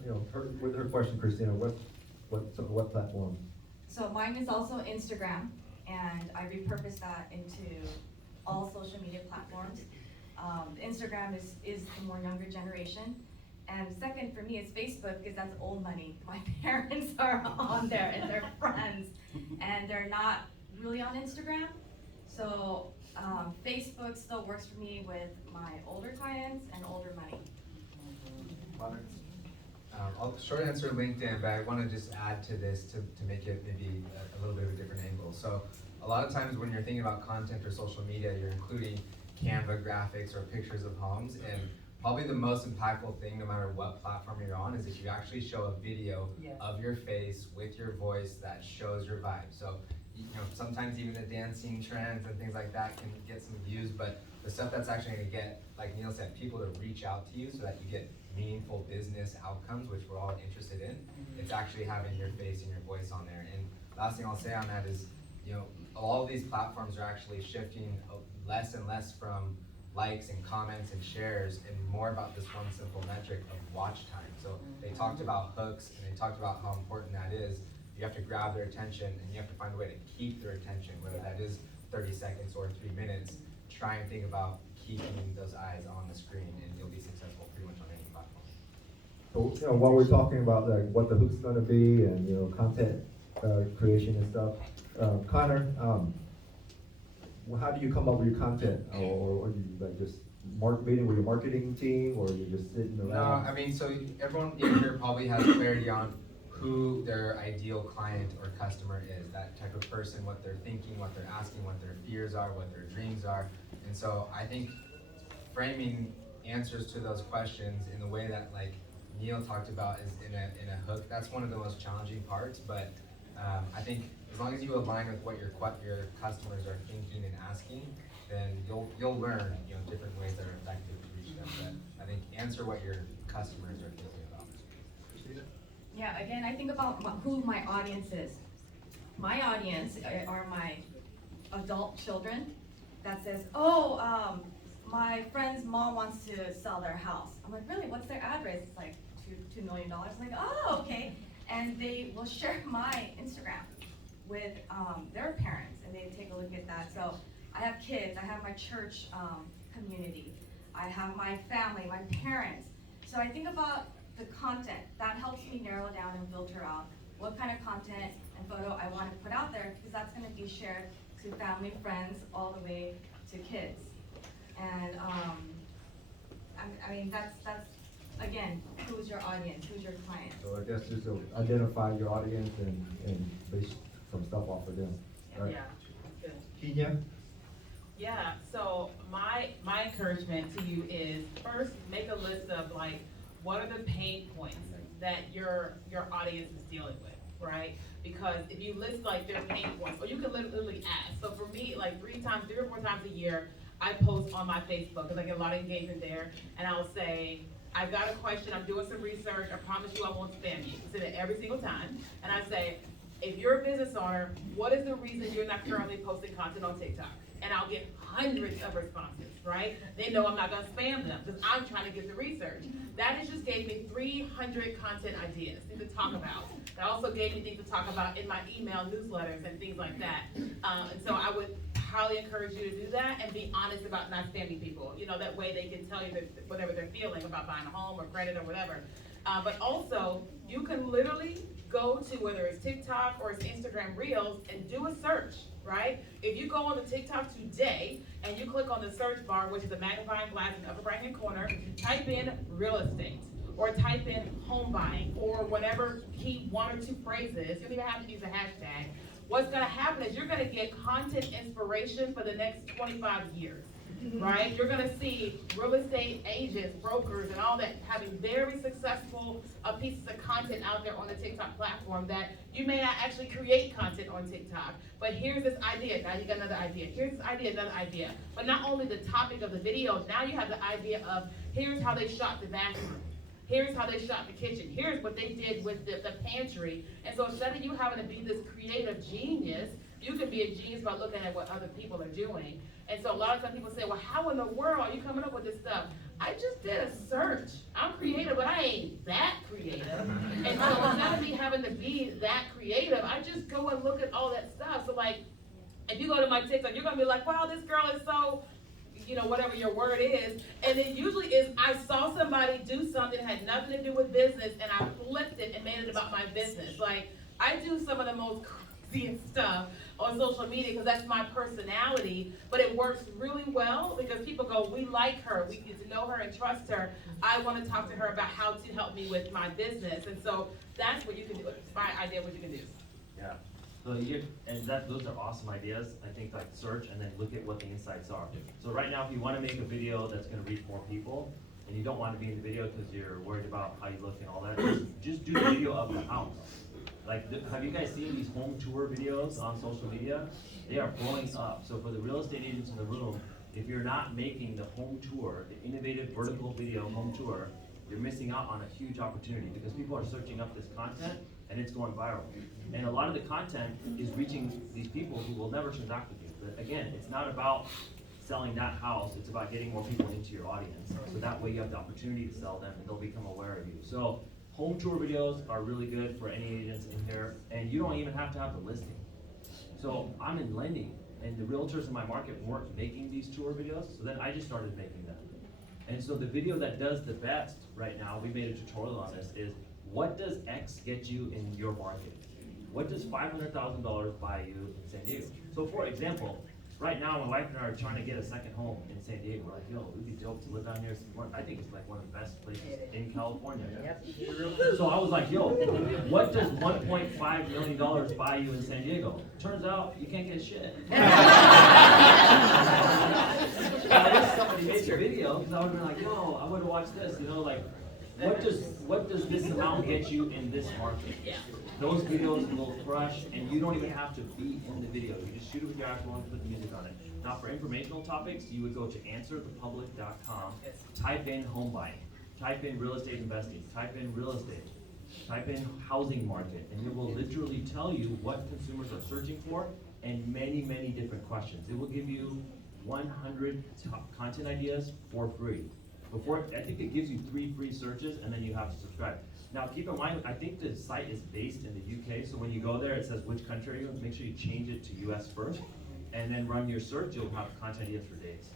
with her question, Christina, what platform? So mine is also Instagram, and I repurposed that into all social media platforms. Instagram is the more younger generation. And second for me is Facebook, because that's old money. My parents are on there and they're friends, and they're not really on Instagram. So Facebook still works for me with my older clients and older money. I'll short answer LinkedIn, but I want to just add to this to make it maybe a little bit of a different angle. So a lot of times when you're thinking about content or social media, you're including Canva graphics or pictures of homes, and probably the most impactful thing, no matter what platform you're on, is if you actually show a video of your face with your voice that shows your vibe. So, sometimes even the dancing trends and things like that can get some views, but the stuff that's actually gonna get, like Neel said, people to reach out to you so that you get meaningful business outcomes, which we're all interested in, it's actually having your face and your voice on there. And last thing I'll say on that is, all of these platforms are actually shifting less and less from likes and comments and shares and more about this one simple metric of watch time. So they talked about hooks and they talked about how important that is. You have to grab their attention and you have to find a way to keep their attention, whether that is 30 seconds or 3 minutes. Try and think about keeping those eyes on the screen and you'll be successful pretty much on any platform. So, while we're talking about like what the hook's gonna be and, content creation and stuff, Conor, how do you come up with your content? Or you like just meeting with your marketing team, or you're just sitting around? No, I mean, so everyone here probably has clarity on who their ideal client or customer is, that type of person, what they're thinking, what they're asking, what their fears are, what their dreams are. And so I think framing answers to those questions in the way that like Neel talked about is in a hook, that's one of the most challenging parts, but I think as long as you align with what your customers are thinking and asking, then you'll learn different ways that are effective to reach them. But I think answer what your customers are thinking about. Yeah, again, I think about who my audience is. My audience are my adult children that says, my friend's mom wants to sell their house. I'm like, really, what's their address? It's like $2 million. I'm like, oh, okay. And they will share my Instagram with their parents, and they take a look at that. So I have kids, I have my church community, I have my family, my parents. So I think about the content. That helps me narrow down and filter out what kind of content and photo I want to put out there, because that's going to be shared to family, friends, all the way to kids. And I mean, that's again, who's your audience, who's your client? So I guess just to identify your audience and base some stuff off of them, right? Yeah, that's good. Keenya? Yeah, so my encouragement to you is first make a list of like, what are the pain points that your audience is dealing with, right? Because if you list like their pain points, or you can literally ask. So for me, like 3 or 4 times a year, I post on my Facebook because I get a lot of engagement there, and I'll say, I've got a question, I'm doing some research, I promise you I won't spam you. I say that every single time, and I say, if you're a business owner, what is the reason you're not currently posting content on TikTok? And I'll get hundreds of responses, right? They know I'm not gonna spam them because I'm trying to get the research. That has just gave me 300 content ideas, things to talk about. That also gave me things to talk about in my email newsletters and things like that. And so I would highly encourage you to do that and be honest about not spamming people. That way they can tell you whatever they're feeling about buying a home or credit or whatever. But also, you can literally go to whether it's TikTok or it's Instagram Reels and do a search, right? If you go on the TikTok today and you click on the search bar, which is a magnifying glass in the upper right-hand corner, type in real estate or type in home buying or whatever key 1 or 2 phrases. You don't even have to use a hashtag. What's gonna happen is you're gonna get content inspiration for the next 25 years. Right? You're gonna see real estate agents, brokers, and all that having very successful pieces of content out there on the TikTok platform that you may not actually create content on TikTok. But here's this idea, now you got another idea. Here's this idea, another idea. But not only the topic of the video, now you have the idea of here's how they shot the bathroom. Here's how they shot the kitchen. Here's what they did with the pantry. And so instead of you having to be this creative genius, you can be a genius by looking at what other people are doing. And so a lot of times people say, well, how in the world are you coming up with this stuff? I just did a search. I'm creative, but I ain't that creative. And so instead of me having to be that creative, I just go and look at all that stuff. So like, if you go to my TikTok, you're gonna be like, wow, this girl is so, you know, whatever your word is. And it usually is, I saw somebody do something that had nothing to do with business, and I flipped it and made it about my business. Like, I do some of the most craziest stuff on social media because that's my personality, but it works really well because people go, we like her, we get to know her and trust her. I want to talk to her about how to help me with my business. And so that's what you can do. It's my idea of what you can do. Yeah. So those are awesome ideas. I think like search and then look at what the insights are. So right now, if you want to make a video that's going to reach more people, and you don't want to be in the video because you're worried about how you look and all that, just do the video of the house. Like, have you guys seen these home tour videos on social media? They are blowing up. So for the real estate agents in the room, if you're not making the home tour, the innovative vertical video home tour, you're missing out on a huge opportunity because people are searching up this content and it's going viral. And a lot of the content is reaching these people who will never transact with you. But again, it's not about selling that house, it's about getting more people into your audience. So that way you have the opportunity to sell them and they'll become aware of you. So home tour videos are really good for any agents in here, and you don't even have to have the listing. So I'm in lending, and the realtors in my market weren't making these tour videos, so then I just started making them. And so the video that does the best right now, we made a tutorial on this, is what does X get you in your market? What does $500,000 buy you in San Diego? So for example, right now, my wife and I are trying to get a second home in San Diego. We're like, yo, it'd be dope to live down here. I think it's like one of the best places in California. Yep. So I was like, yo, what does $1.5 million buy you in San Diego? Turns out you can't get shit. I wish somebody made a video because I would have been like, yo, I would have watched this. You know, like, what does this amount get you in this market? Those videos will crush, and you don't even have to be in the video. You just shoot it with your iPhone and put the music on it. Now, for informational topics, you would go to answerthepublic.com, type in home buying, type in real estate investing, type in real estate, type in housing market, and it will literally tell you what consumers are searching for and many, many different questions. It will give you 100 top content ideas for free. I think it gives you 3 free searches, and then you have to subscribe. Now, keep in mind, I think the site is based in the UK, so when you go there, it says which country are you in. Make sure you change it to US first, and then run your search. You'll have content ideas for days.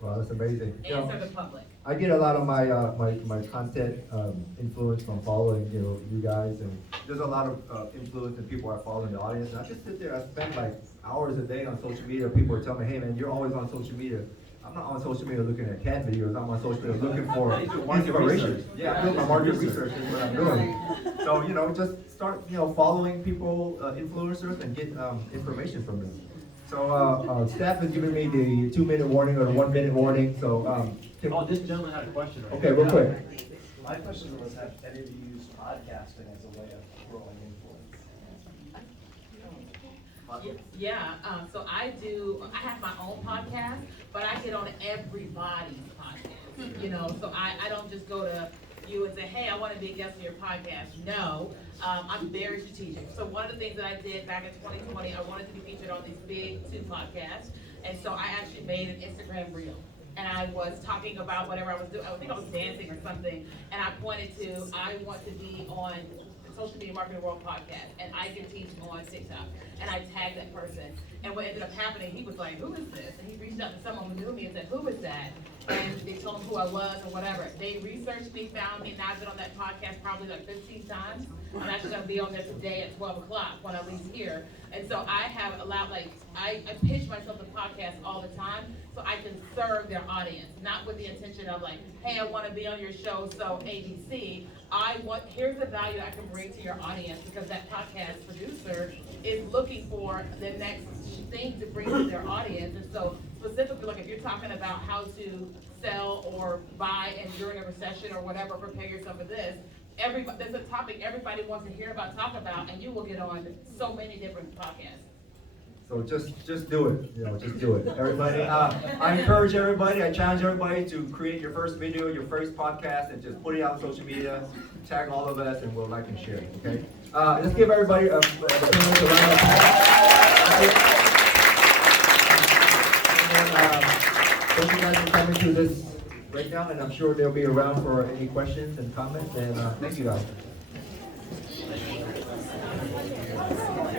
Wow, that's amazing. Answer the public. I get a lot of my my content influence from following you guys, and there's a lot of influence and people I follow in the audience. And I just sit there. I spend like hours a day on social media. People are telling me, "Hey man, you're always on social media." I'm not on social media looking at cat videos. I'm on social media looking for inspiration. Yeah, I'm doing my market research is what I'm doing. So just start following people, influencers, and get information from them. So staff has given me the 2-minute warning or the 1-minute warning. So This gentleman had a question. Right okay, real quick. My question was, have any of you used podcasting as a way of growing influence? Yeah, so I have my own podcast, but I get on everybody's podcast, so I don't just go to you and say, hey, I want to be a guest on your podcast. No, I'm very strategic. So one of the things that I did back in 2020, I wanted to be featured on these big 2 podcasts, and so I actually made an Instagram reel. And I was talking about whatever I was doing. I think I was dancing or something, and I pointed to, I want to be on Social Media Marketing World podcast, and I can teach on TikTok. And I tagged that person. And what ended up happening, he was like, who is this? And he reached out to someone who knew me and said, who is that? And they told him who I was or whatever. They researched me, found me, and I've been on that podcast probably like 15 times. I'm actually gonna be on there today at 12 o'clock when I leave here. And so I have allowed, I pitch myself to podcasts all the time so I can serve their audience, not with the intention of like, hey, I wanna be on your show, so ABC. Here's the value I can bring to your audience, because that podcast producer is looking for the next thing to bring to their audience. And so specifically, like if you're talking about how to sell or buy and during a recession or whatever, prepare yourself for this, there's a topic everybody wants to hear about, talk about, and you will get on so many different podcasts. So just do it, just do it. Everybody, I encourage everybody, I challenge everybody to create your first video, your first podcast, and just put it out on social media, tag all of us, and we'll like and share, okay? Let's give everybody a round of applause. Thank you guys for coming to this breakdown, and I'm sure they'll be around for any questions and comments, and thank you guys.